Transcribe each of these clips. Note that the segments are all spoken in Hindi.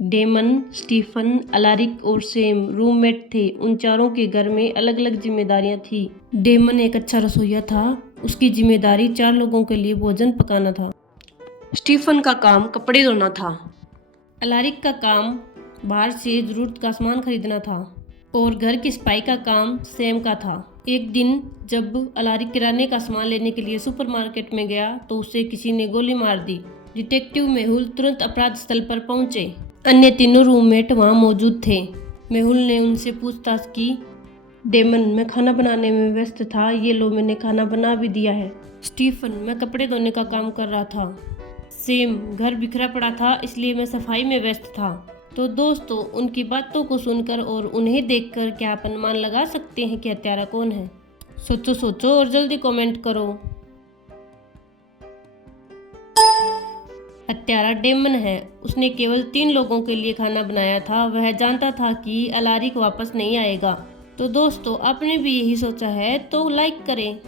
डेमन, स्टीफन, अलारिक और सैम रूममेट थे। उन चारों के घर में अलग अलग जिम्मेदारियां थी। डेमन एक अच्छा रसोइया था। उसकी जिम्मेदारी 4 लोगों के लिए भोजन पकाना था। स्टीफन का काम कपड़े धोना था। अलारिक का काम बाहर से जरूरत का सामान खरीदना था और घर की सफाई का काम सैम का था। एक दिन जब अलारिक किराने का सामान लेने के लिए सुपरमार्केट में गया तो उसे किसी ने गोली मार दी। डिटेक्टिव मेहुल तुरंत अपराध स्थल पर पहुंचे। अन्य तीनों रूममेट वहां मौजूद थे। मेहुल ने उनसे पूछताछ की। डेमन, मैं खाना बनाने में व्यस्त था। ये लो, मैंने खाना बना भी दिया है। स्टीफन, मैं कपड़े धोने का काम कर रहा था। सैम, घर बिखरा पड़ा था इसलिए मैं सफाई में व्यस्त था। तो दोस्तों, उनकी बातों को सुनकर और उन्हें देखकर क्या आप अनुमान लगा सकते हैं कि हत्यारा कौन है? सोचो सोचो और जल्दी कमेंट करो। हत्यारा डेमन है। उसने केवल 3 लोगों के लिए खाना बनाया था। वह जानता था कि अलारिक वापस नहीं आएगा। तो दोस्तों, आपने भी यही सोचा है तो लाइक करें।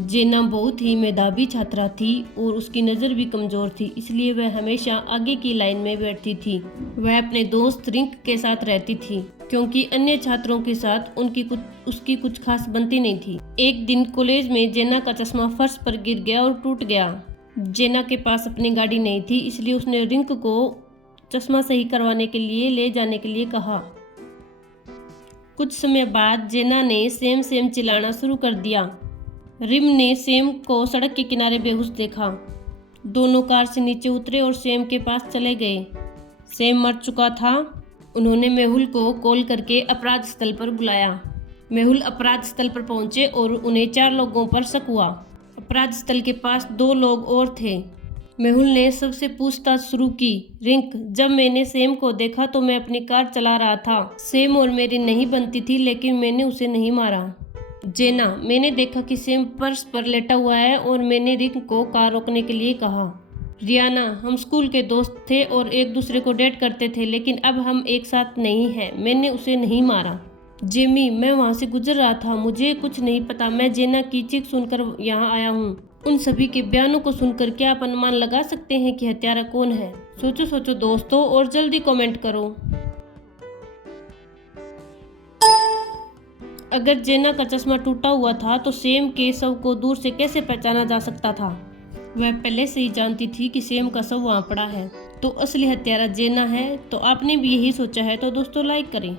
जेना बहुत ही मेधावी छात्रा थी और उसकी नज़र भी कमज़ोर थी, इसलिए वह हमेशा आगे की लाइन में बैठती थी। वह अपने दोस्त रिंक के साथ रहती थी क्योंकि अन्य छात्रों के साथ उसकी कुछ खास बनती नहीं थी। एक दिन कॉलेज में जेना का चश्मा फर्श पर गिर गया और टूट गया। जेना के पास अपनी गाड़ी नहीं थी, इसलिए उसने रिंक को चश्मा सही करवाने के लिए ले जाने के लिए कहा। कुछ समय बाद जेना ने सेम सेम चिल्लाना शुरू कर दिया। रिम ने सैम को सड़क के किनारे बेहोश देखा। दोनों कार से नीचे उतरे और सैम के पास चले गए। सैम मर चुका था। उन्होंने मेहुल को कॉल करके अपराध स्थल पर बुलाया। मेहुल अपराध स्थल पर पहुंचे और उन्हें 4 लोगों पर शक हुआ। अपराध स्थल के पास 2 लोग और थे। मेहुल ने सबसे पूछताछ शुरू की। रिंक, जब मैंने सैम को देखा तो मैं अपनी कार चला रहा था। सैम और मेरी नहीं बनती थी, लेकिन मैंने उसे नहीं मारा। जेना, मैंने देखा कि सैम फर्श पर लेटा हुआ है और मैंने रिंक को कार रोकने के लिए कहा। रियाना, हम स्कूल के दोस्त थे और एक दूसरे को डेट करते थे, लेकिन अब हम एक साथ नहीं हैं। मैंने उसे नहीं मारा। जेमी, मैं वहां से गुजर रहा था, मुझे कुछ नहीं पता। मैं जेना की चीख सुनकर यहाँ आया हूँ। उन सभी के बयानों को सुनकर क्या आप अनुमान लगा सकते हैं कि हत्यारा कौन है? सोचो सोचो दोस्तों और जल्दी कमेंट करो। अगर जेना का चश्मा टूटा हुआ था तो सैम के शव को दूर से कैसे पहचाना जा सकता था? वह पहले से ही जानती थी कि सैम का शव वहां पड़ा है। तो असली हत्यारा जेना है। तो आपने भी यही सोचा है तो दोस्तों लाइक करें।